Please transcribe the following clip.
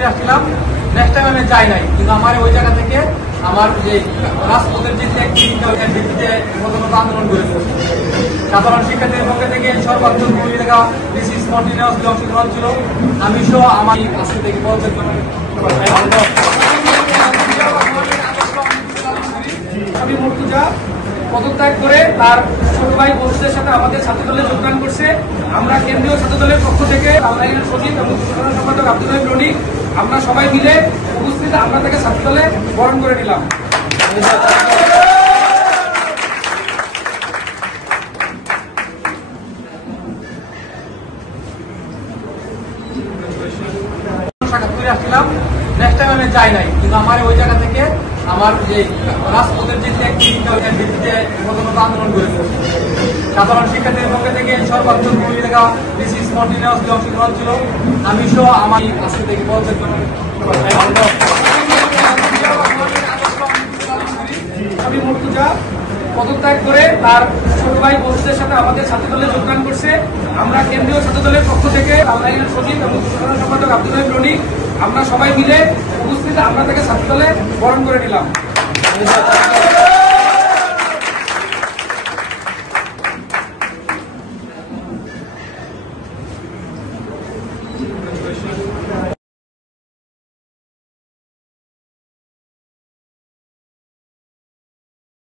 করে আসছিলাম, next time আমি যাই নাই, কিন্তু আমার ওই জায়গা থেকে আমার যে রাজপথের যে ভিত্তিতে প্রথমত আন্দোলন করেছে সাধারণ শিক্ষার্থীদের পক্ষ থেকে সর্বাত্মক ভূমিকা কন্টিনিউয়াসলি অংশগ্রহণ ছিল। আমি সহ আমার আজকে থেকে আমি মুর্তজা পদত্যাগ করে তার ছোট ভাই বন্ধুদের সাথে আমাদের ছাত্রদলে যোগদান করছে। আমরা কেন্দ্রীয় ছাত্রদলের পক্ষ থেকে আল্লাহর সচিব এবং সাধারণ সম্পাদক আব্দুল রহিম রনি আমরা সবাই মিলে উপস্থিত আমরা তাকে ছাত্রদলে বরণ করে নিলাম। আসছিলাম, নেক্সট টাইম আমি যাই নাই, কিন্তু আমার ওই জায়গা থেকে আমার যে রাজপথের যে ভিত্তিতে প্রথমত আন্দোলন করেছে সাধারণ শিক্ষার্থীদের পক্ষ থেকে সর্বাত্মক ভূমিকা কন্টিনিউয়াসলি অংশগ্রহণ ছিল। আমি সহ আমার আজকে থেকে আমি মুর্তজা পদত্যাগ করে তার ছোট ভাই বন্ধুদের সাথে আমাদের ছাত্রদলে যোগদান করছে। আমরা কেন্দ্রীয় ছাত্রদলের পক্ষ থেকে আল্লাহর সচিব এবং সাধারণ সম্পাদক আব্দুল রহিম রনি আমরা সবাই মিলে উপস্থিত আমরা তাকে ছাত্রদলে বরণ করে নিলাম।